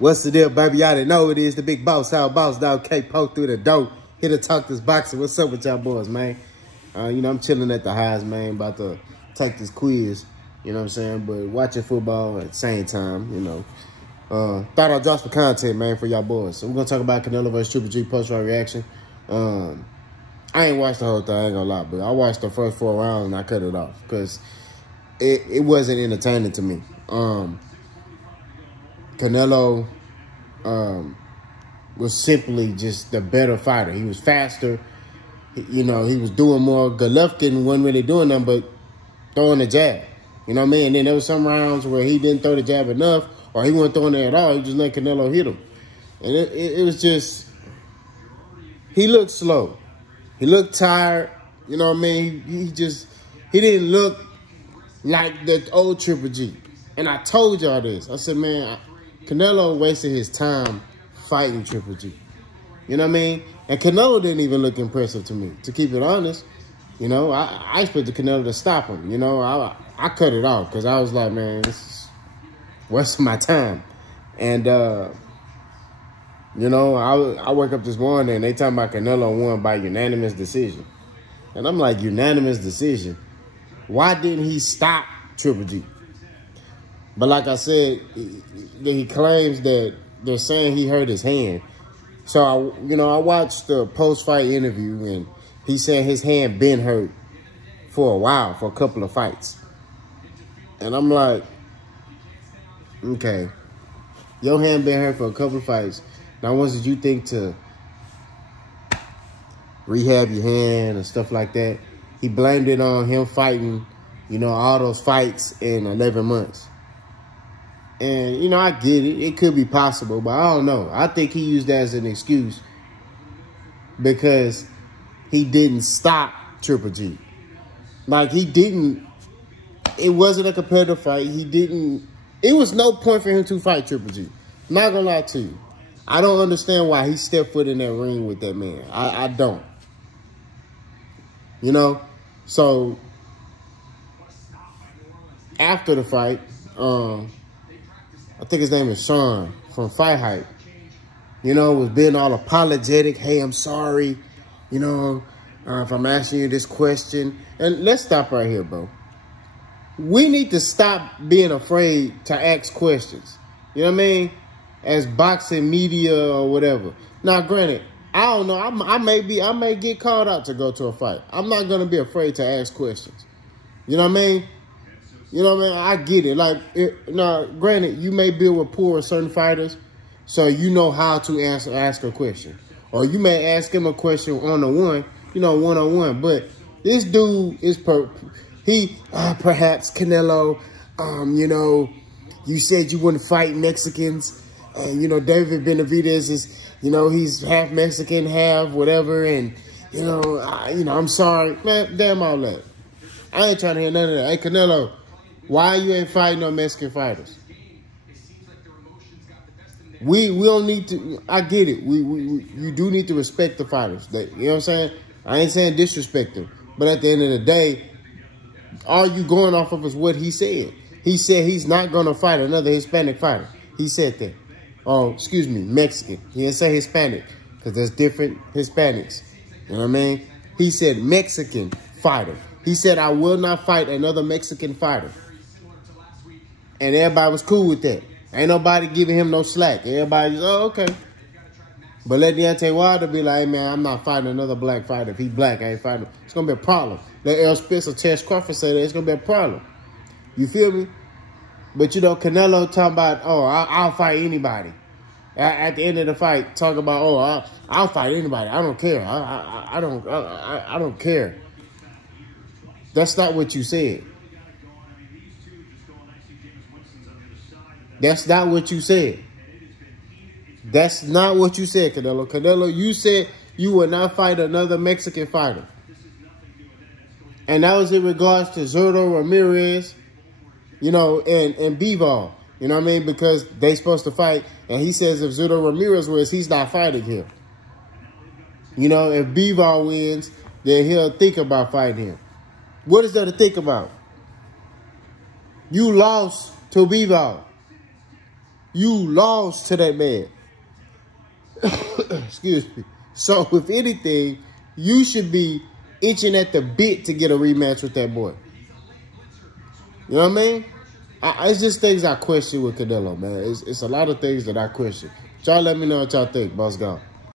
What's the deal, baby? Y'all didn't know it is the big boss. How boss dog K poke through the door. Here to talk this boxing. What's up with y'all boys, man? You know, I'm chilling at the highs, man. About to take this quiz. You know what I'm saying? But watching football at the same time, you know. Thought I'd drop some content, man, for y'all boys. So we're going to talk about Canelo versus Triple G post-fight reaction. I ain't watched the whole thing, I ain't gonna lie. But I watched the first 4 rounds and I cut it off. Because it wasn't entertaining to me. Canelo was simply just the better fighter. He was faster. You know, he was doing more. Golovkin wasn't really doing nothing but throwing the jab. You know what I mean? And then there was some rounds where he didn't throw the jab enough or he wasn't throwing it at all. He just let Canelo hit him. And it was just, he looked slow. He looked tired. You know what I mean? He didn't look like the old Triple G. And I told y'all this. I said, man, Canelo wasted his time fighting Triple G. You know what I mean? And Canelo didn't even look impressive to me, to keep it honest. You know, I expected Canelo to stop him. You know, I cut it off because I was like, man, this is wasting my time. And, you know, I wake up this morning and they talking about Canelo won by unanimous decision. And I'm like, unanimous decision? Why didn't he stop Triple G? But like I said, he claims that they're saying he hurt his hand. So, I watched the post-fight interview, and he said his hand been hurt for a while, for a couple of fights. And I'm like, okay, your hand been hurt for a couple of fights. Now, once did you think to rehab your hand and stuff like that? He blamed it on him fighting, you know, all those fights in 11 months. And, you know, I get it. It could be possible, but I don't know. I think he used that as an excuse because he didn't stop Triple G. Like, he didn't. It wasn't a competitive fight. He didn't. It was no point for him to fight Triple G. Not going to lie to you. I don't understand why he stepped foot in that ring with that man. I don't. You know? So, after the fight, I think his name is Sean from Fight Hype. You know, was being all apologetic. Hey, I'm sorry. You know, if I'm asking you this question. And let's stop right here, bro. We need to stop being afraid to ask questions. You know what I mean? As boxing media or whatever. Now, granted, I don't know. I may get called out to go to a fight. I'm not going to be afraid to ask questions. You know what I mean? You know what I mean? I get it. Like, now, granted, you may build rapport with certain fighters, so you know how to ask a question. Or you may ask him a question one-on-one, you know, one-on-one. But this dude is, perhaps Canelo, you know, you said you wouldn't fight Mexicans. And, you know, David Benavidez is, you know, he's half Mexican, half whatever. And, you know, I'm sorry. Man, damn all that. I ain't trying to hear none of that. Hey, Canelo, why you ain't fighting no Mexican fighters? We don't need to. I get it. You do need to respect the fighters. You know what I'm saying? I ain't saying disrespect them. But at the end of the day, all you going off of is what he said. He said he's not going to fight another Hispanic fighter. He said that. Oh, excuse me, Mexican. He didn't say Hispanic because there's different Hispanics. You know what I mean? He said Mexican fighter. He said, I will not fight another Mexican fighter. And everybody was cool with that. Ain't nobody giving him no slack. Everybody just, oh, okay. But let Deontay Wilder be like, hey, man, I'm not fighting another black fighter. If he black, I ain't fighting him. It's going to be a problem. Let Errol Spence or Tess Crawford say that. It's going to be a problem. You feel me? But, you know, Canelo talking about, oh, I'll fight anybody. At the end of the fight, talk about, oh, I'll fight anybody. I don't care. I don't care. That's not what you said. That's not what you said. That's not what you said, Canelo. Canelo, you said you would not fight another Mexican fighter. And that was in regards to Zurdo Ramirez, you know, and Bivol. You know what I mean? Because they supposed to fight. And he says if Zurdo Ramirez wins, he's not fighting him. You know, if Bivol wins, then he'll think about fighting him. What is there to think about? You lost to Bivol. You lost to that man. Excuse me. So, if anything, you should be itching at the bit to get a rematch with that boy. You know what I mean? It's just things I question with Canelo, man. It's a lot of things that I question. Y'all let me know what y'all think. Boss gone.